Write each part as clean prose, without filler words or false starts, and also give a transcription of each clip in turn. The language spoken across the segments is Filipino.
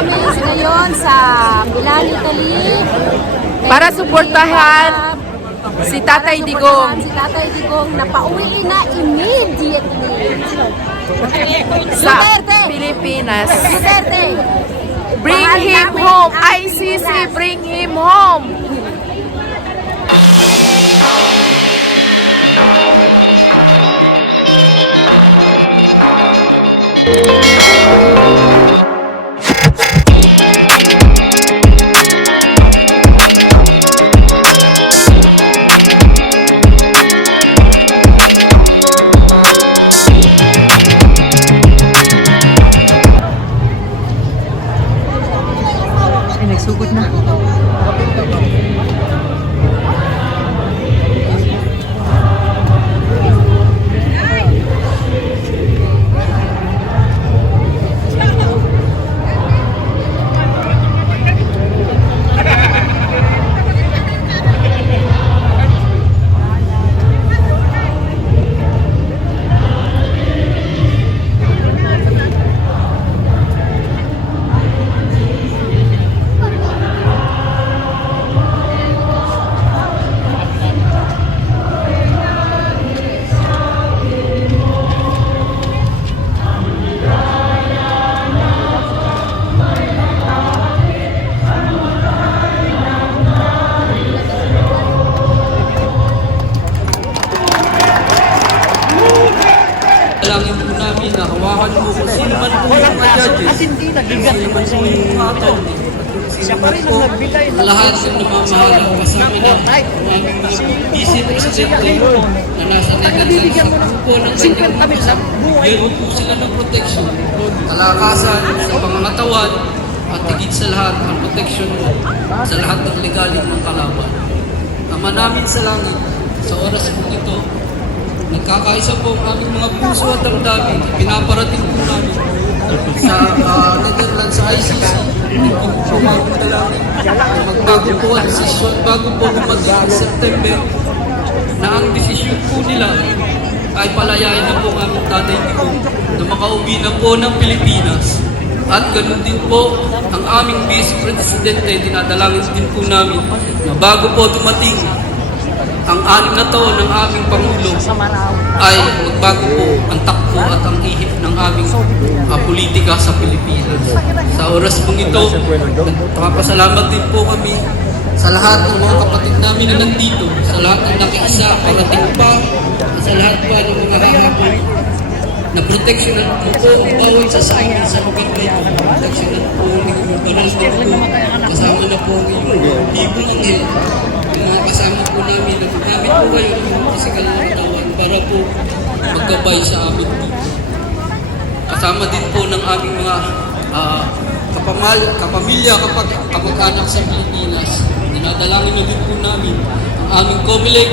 kami ngayon sa Milan, Italy. Para suportahan si Tatay Digong. Si Tatay Digong na pauwi na immediately. Sa Duterte! Pilipinas. Duterte! Bring Mahal him namin home! ang ICC, Pilipinas. bring him home! Ay, nagsugod na. Dalangin po namin na hawakan mo kung sino man po yung mga judges. Sino man po yung mga attorney. Sino man po lahat ng namamahala kasama na ang aming mga vice presidente na nasa Netherlands po ng kanyang mga kasama. Meron po sila ng protection, kalakasan sa pangangatawan at higit sa lahat ang protection mo sa lahat ng legaling ng kalaban. Ama namin sa langit, sa oras po ito, nagkakaisa po ang aming mga puso at damdamin. Pinaparating po namin sa Netherlands, sa ICC. Magbago po ang desisyon, bago po dumating ang September, na ang desisyon po nila ay palayain na po ang aming Tatay Digong na makauwi na po ng Pilipinas. At ganun din po ang aming Vice Presidente, dinadalangin din po namin na bago po dumating ang 6 na taon ng aming Pangulo ay magbago po ang takbo at ang ihip ng aming politika sa Pilipinas. Sa oras pong ito, nagpapasalamat din po kami sa lahat ng mga kapatid namin na nandito, sa lahat ng nakiisa, parating pa, sa lahat pa ng mga hahapon na proteksyonan po ang bawat sa amin sa lugar na ito. Proteksyonan po ni Kumabanal po, kasama na po ang ibong anghel. Yung mga kasama po namin, nagamit po kayo ng mga pisikal na katawan para po magkabay sa amin dito. Kasama din po ng aming mga kapamilya, kapag-anak sa Pilipinas. Dinadalangin na din po namin ang aming COMELEC,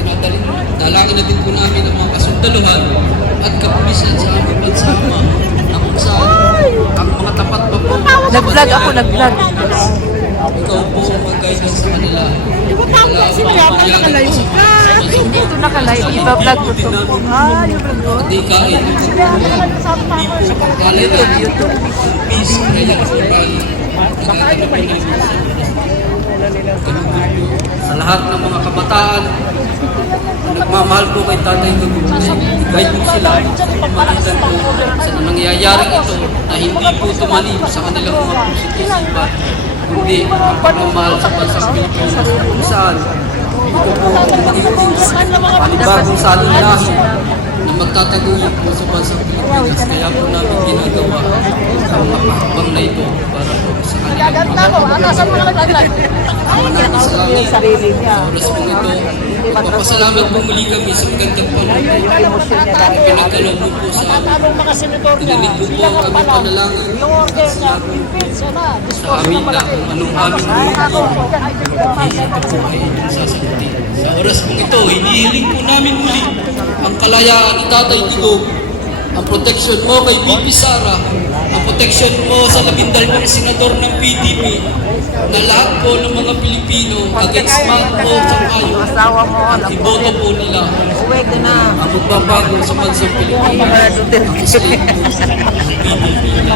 dinadalangin na din po namin ang mga kasundaluhan at kapulisan sa aming bansa na kung saan ang mga tapat pa po. Nag-vlog ako, nag-vlog. Ikaw po ang mag-guidance sa kanila. Hindi ito nakalive. Iba-vlog ko ito. Ah, yung vlog ko. Hindi kain. YouTube. Peace. Sa lahat ng mga kabataan, nagmamahal po kay Tatay Digong. Guide mo sila. Malitan po sa nangyayaring ito na hindi po tumalim sa kanilang mga positiba, kundi ang pagmamahal sa bansang Pilipinas kung saan ito po ang magiging panibagong salunlahin na magtataguyod po sa bansang Pilipinas. Kaya po namin ginagawa ang mapahambang na ito para po sa kanilang mga Sarili niya. sa oras po ito. Papasalamat po muli kami sa magandang panahon. Pinagkaloob mo po sa pinanig po po ang aming panalangin sa amin na kung anong aming ito po ay sasagutin. Sa oras po ito, hinihiling po namin muli ang kalayaan ni Tatay Digong, ang proteksyon mo kay BP Sara, ang proteksyon po sa 12 senador ng PDP na lahat po ng mga Pilipino against smartphone sa kayo at iboto po nila ang magbabago sa bansang Pilipinas. Kasi po sa PDP nila.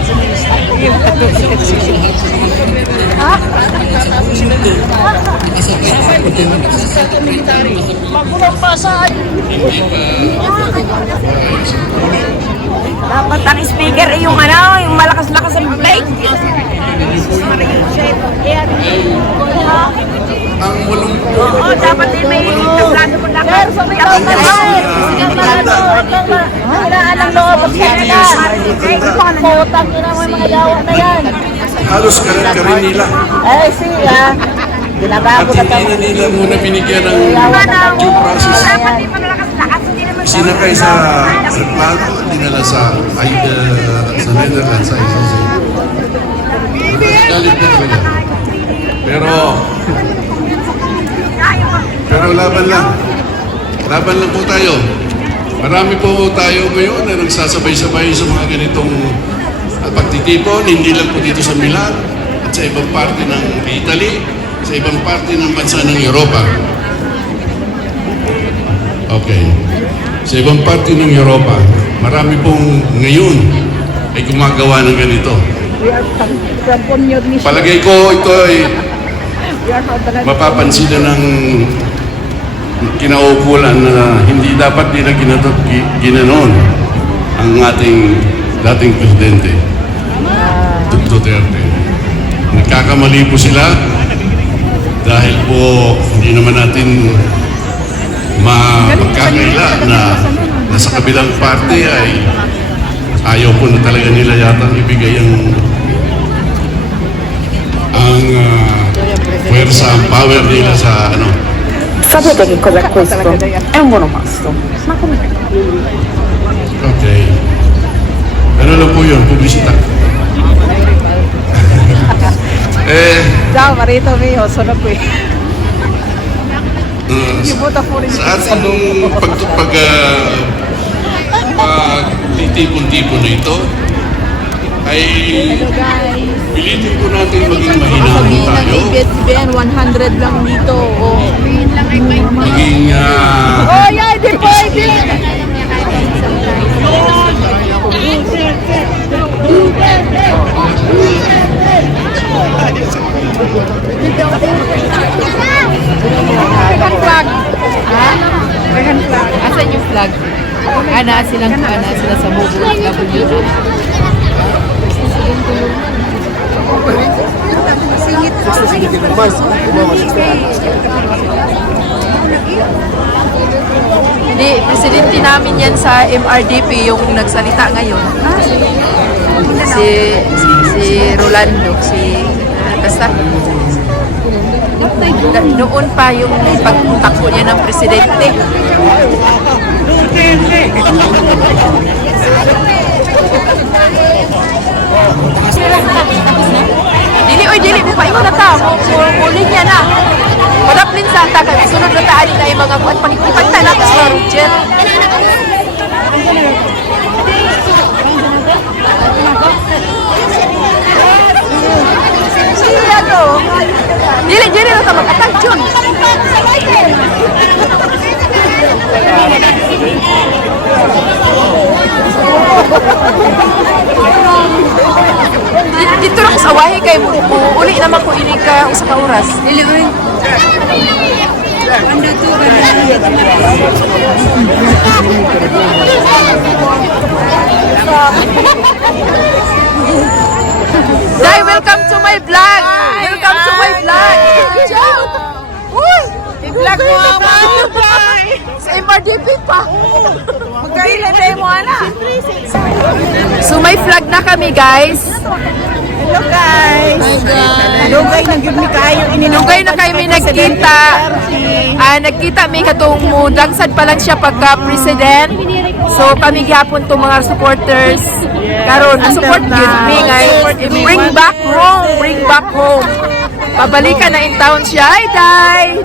Dapat ang speaker yung yung malakas-lakas ang play. Ang walong Oo, dapat din may tablado mo lang. Alang loob ang kanila. Potang ina mo yung mga yawa na yan. halos karin nila. Ay, siya. Binabago At na hindi na nila muna binigyan ng due process. Dapat din malakas-lakas. Hindi naman Sinakay sa plano, dinala sa Netherlands, sa ICC. Galit na talaga. Pero laban lang. Laban lang po tayo. Marami po tayo ngayon na nagsasabay-sabay sa mga ganitong pagtitipon, hindi lang po dito sa Milan at sa ibang parte ng Italy, sa ibang parte ng bansa ng Europa. Okay. Sa ibang parte ng Europa, marami pong ngayon ay gumagawa ng ganito. Palagay ko ito ay mapapansin na ng kinaukulan na hindi dapat nila ginanon ang ating dating presidente, Duterte. Nagkakamali po sila dahil po hindi naman natin magkakaila na nasa kabilang parte ay ayaw po na talaga nila yata ibigay ang puwersa, ang power nila sa Sapete che cos'è questo? È un buono pasto. Ma come? Okay. Ano lang po yun, publisita. Ciao marito mio, sono qui. Sa ating pagtitipon-tipon na ito, ay pilitin po natin maging mahinahon tayo. Ben 100 lang dito. Maging Oh, yeah, di pwede. flag. Ha? American flag. Asan yung flag? Ana sila sa Mubo. Hindi, presidente namin yan sa MRDP yung nagsalita ngayon. Si Rolando, basta noon pa yung pagtakbo niya ng presidente. Dili mo pa imo na ta. Muli niya na. Padaplin sa ta kay sunod na taan na yung mga kuan panipanta na sa Roger. Siya to. Dili na ta mag-attention. Dito na ko sa wahi kay mo uli naman ko ini ka usa ka oras. Dili oy. Dai, welcome to my vlog. Welcome to my vlog. Uy, i-vlog mo ako. Sa MRDP pa. Magkailan tayo mo, ana. So may flag na kami, guys. Hello guys. Dugay na gyud mi kayo Dugay na kayo may nagkita. Nagkita mi katong mudangsad pa lang siya pagka-president. So kami gyapon to mga supporters. Karon support gyud mi guys. Bring back home. Pabalikan na in town siya. Ay, day.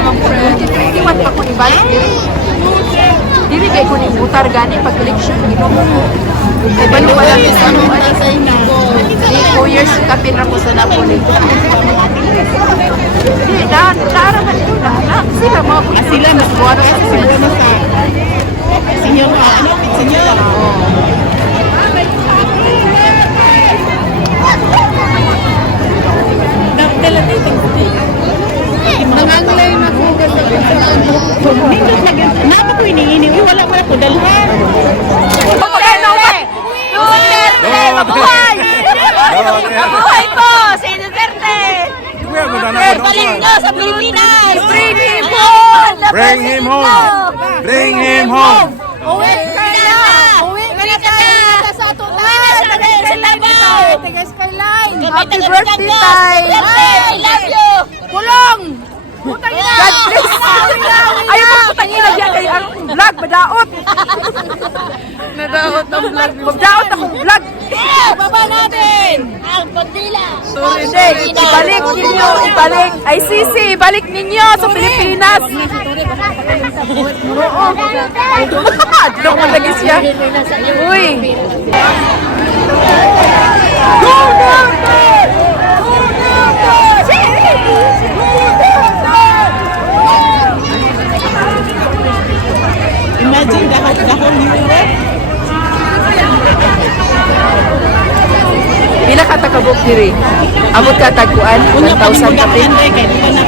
ang 2021 pa ko ni balik diri kay ko ni butar gani pag election Ginoo ko. Kay balo wala mi sa ano 2 years kapin ra ko sa Napoli. Di na naaraman ko na sila mga Sila mas buwaro sa sila na sa senior ano, senior. Nagdala dito. Nangangalay na ko kasi nindot na gyud. Napa ko iniini, wala ko dalhan. Mabuhay! Mabuhay po! Si Duterte! Balik nyo sa Pilipinas! Bring him home! Bring him home! Bring him home! Uwi ka na! Uwi ka na sa ato na! Happy birthday, Tay! I love you! Kulong! God bless. Ayaw mo putangin na diyan kay ang vlog madaot. Nadaot ang vlog. Madaot akong vlog. Baba natin! Ang bandila! Hindi, ibalik ninyo, ibalik. Ay sisi, ibalik ninyo sa Pilipinas. Oo. Adlong man lagi siya. Uy. Go Norte! Imagine the whole Europe. Pila ka takabok diri? Abot ka tagkuan 1,000 kapin. Kaya di ba na